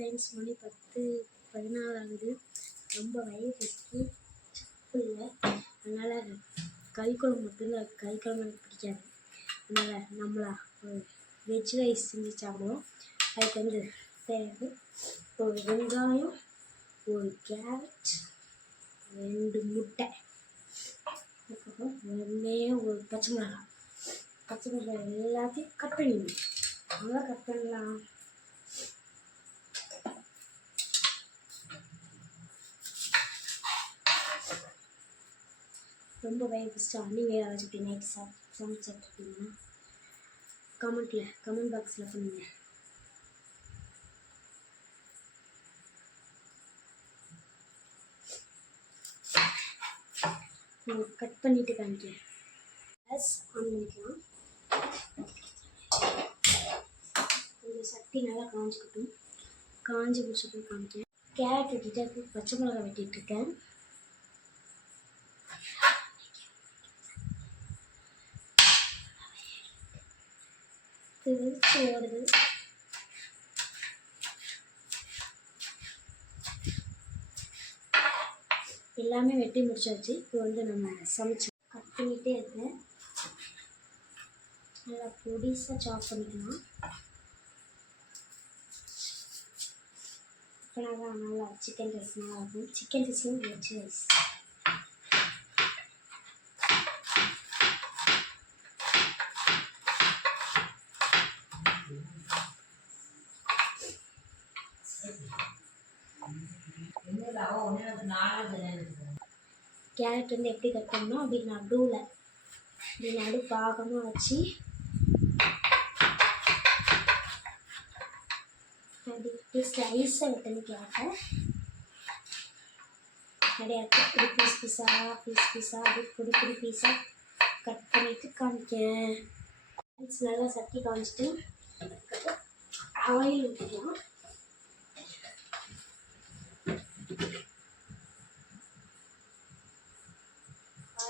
Friends, மணி 10:14 ஆகுது. ரொம்ப வயிறு பசிக்கு, சப்பு இல்லை. அதனால் கறிக்குழம்பு மட்டும்தான். கறிக்குழம்பு எனக்கு பிடிக்காது. அதனால் நம்மளா வெஜ் ரைஸ் செஞ்சு சாப்பிடுவோம். அதுக்கு வந்து தேவை ஒரு வெங்காயம், ஒரு கேரட், 2 முட்டை, அதுக்கப்புறம் ஒரு பச்சை மிளகாய் எல்லாத்தையும் கட் பண்ணிடணும். நல்லா கட் பண்ணலாம். ரொம்ப வயிறு பசிச்சா நீங்கள் யாராச்சும் இப்படி நைட் சமைச்சு சாப்பிட்ருக்கீங்கன்னா கமெண்ட் பாக்ஸில் பண்ணுங்க. கட் பண்ணிவிட்டு காமிக்கிறேன். கேஸ் ஆன் பண்ணிக்கலாம். இந்த சட்டி நல்லா காஞ்சிக்கட்டும். காஞ்சி பிடிச்சப்போ காமிக்கிறேன். கேரட் வெட்டிட்டு பச்சை மிளகாய் வெட்டிகிட்ருக்கேன். திருச்சி ஓடுது. எல்லாமே வெட்டி முடிச்சாச்சு. இப்போ வந்து நம்ம சமைச்சு கட் பண்ணிகிட்டே இருக்கேன். நல்லா பொடிசாக சாப் பண்ணிக்கலாம். இப்போனா தான் நல்லா சிக்கன் ரைஸ் நல்லா இருக்கும். சிக்கன் ரைஸும் வெஜ் ரைஸ். கேரட் வந்து எப்படி கட் பண்ணணும் அப்படி நடு பாகமாக வச்சு அப்படி ஸ்லைஸாக வெட்டணும். கேரட்டை அப்படியே அப்படி பீஸ் பீஸாக அப்படி பொடி பீஸாக கட் பண்ணிவிட்டு காமிக்கேன். நல்லா சட்டி காமிச்சிட்டு ஆயில் ஊற்றிக்கலாம்.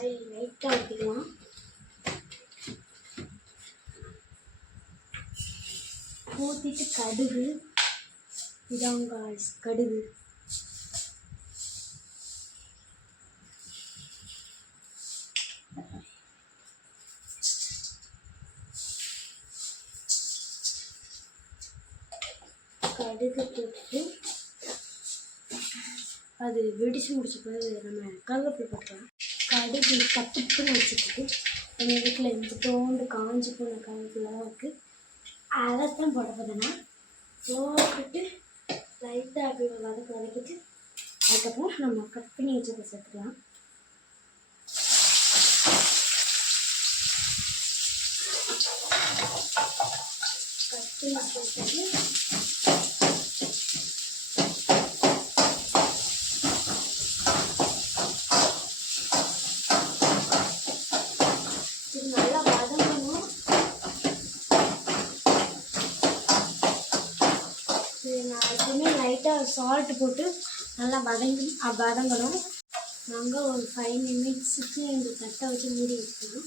ஆயில் லைட்டாக ஊற்றிக்கலாம். ஊற்றிட்டு கடுகு, இதாங்க கடுகு, போட்டு அது வெடிச்சு முடிச்ச பிறகு நம்ம கருவேப்பிலை போட்டுக்கலாம். கடுகு கட்டுப்புன்னு வச்சுக்கிட்டு எங்கள் வீட்டில் இஞ்சிட்டோண்டு காஞ்சி போன கருவேப்பிலாம் இருக்குது. அதைத்தான் போட போதுன்னா போட்டுட்டு லைட்டாக அப்படி வதக்கிட்டு அதுக்கப்புறம் நம்ம கட் பண்ணி வச்சதை சேர்த்துக்கலாம். கட் பண்ணி சேர்த்துட்டு லைட்டாக சால்ட்டு போட்டு நல்லா வதங்கணும். நாங்கள் ஒரு 5 நிமிட்ஸுக்கு இந்த தட்டை வச்சு மூடி வச்சுக்கணும்.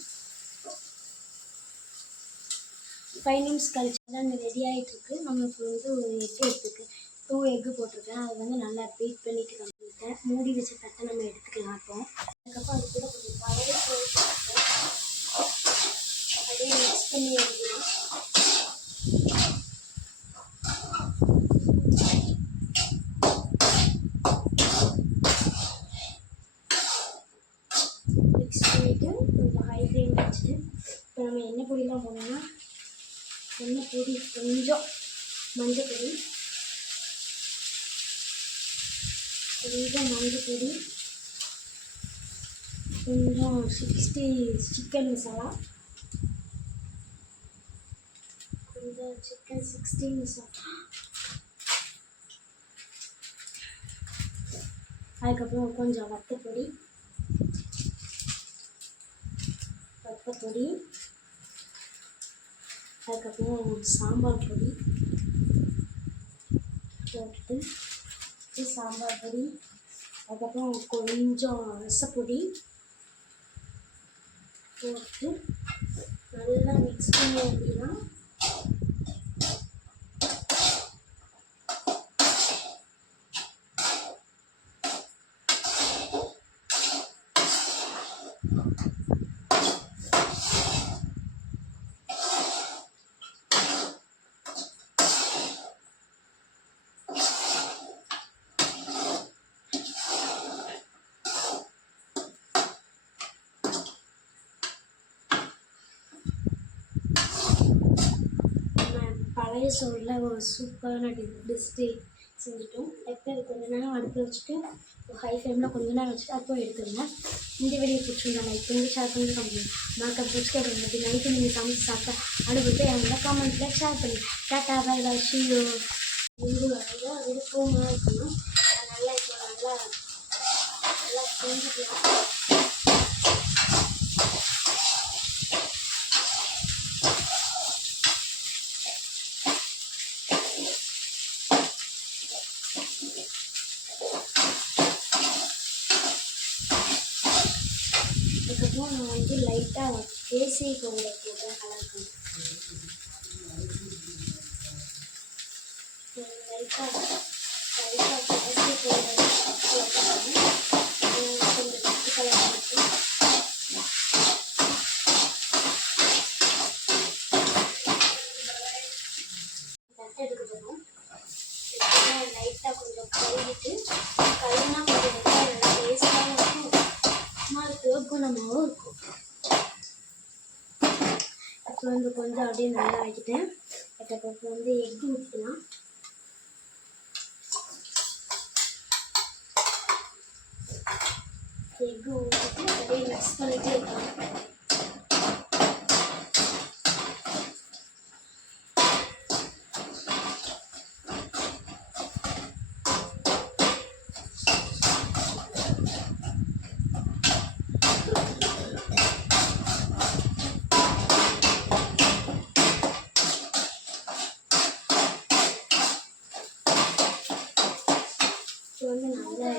5 நிமிட்ஸ் கழிச்சு தான் ரெடி ஆகிட்டுருக்கு. நம்மளுக்கு வந்து ஒரு எக்கு எடுத்துருக்கு. 2 எக்கு போட்டிருக்கேன். அது வந்து நல்லா பீட் பண்ணிவிட்டு கம்ப்ளீட்டேன். மூடி வச்ச தட்டை நம்ம எடுத்துக்கலாம். அப்போ அதுக்கப்புறம் அது கூட கொஞ்சம் பழைய போட்டு அப்படியே மிக்ஸ் பண்ணி எடுத்துக்கலாம். கொஞ்சம் ஹை ஃப்ளேம் வச்சுட்டு இப்போ நம்ம எண்ணெய் பொடியெலாம் போனோம்னா எண்ணெய் பொடி கொஞ்சம் மஞ்சள் பொடி கொஞ்சம் 60 சிக்கன் மசாலா, கொஞ்சம் சிக்கன் 60 மசாலா, அதுக்கப்புறம் கொஞ்சம் வத்தப்பொடி, அதுக்கப்புறம் சாம்பார் பொடி போட்டு சாம்பார் பொடி, அதுக்கப்புறம் கொஞ்சம் ரசப்பொடி போட்டு நல்லா மிக்ஸ் பண்ணி அப்படின்னா பழைய சோறில் ஒரு சூப்பரான டிஷ்ஷு செஞ்சுட்டோம். எப்போ இது கொஞ்ச நேரம் அடுப்பில் வச்சுட்டு ஹை ஃப்ளேமில் கொஞ்ச நேரம் வச்சுட்டு அப்போ எடுத்துருங்க. இந்த வீடியோ பிடிச்சிருந்தா லைக் பண்ணி ஷேர் பண்ணி கமெண்ட் மறக்க பிடிச்சிக்க அப்படி நைட்டு நீங்கள் சமைச்சு சாப்பிட்ட அனுபவத்தை எங்களை கமெண்ட்டில் ஷேர் பண்ணி tata bye bye see you. இது வரையா விருப்பமாக இருக்கணும். நல்லா இப்போ நல்லா செஞ்சுக்கலாம். அதுக்கப்புறம் நான் வந்து லைட்டாக கேசி பவுடர் போட்டேன் கலருக்கும். லைட்டாக கேசி பவுடர் போட்டேன் கொஞ்சம் ரெட் கலர் போட்டு தட்டை எடுக்க போகிறோம். லைட்டாக கொஞ்சம் கழுவிட்டு கழுவினா கொஞ்சம் நல்லா டேஸ்ட்டாகவும் இருக்கும். குணமாகவும் இருக்கும். இப்போ வந்து கொஞ்சம் அப்படியே நல்லா ஆக்கிட்டேன். அதுக்கப்புறம் வந்து எக்கு ஊற்றலாம். எக்கு ஊற்றிட்டு அப்படியே மிக்ஸ் பண்ணிகிட்டே இருக்கலாம். வந்து நல்லா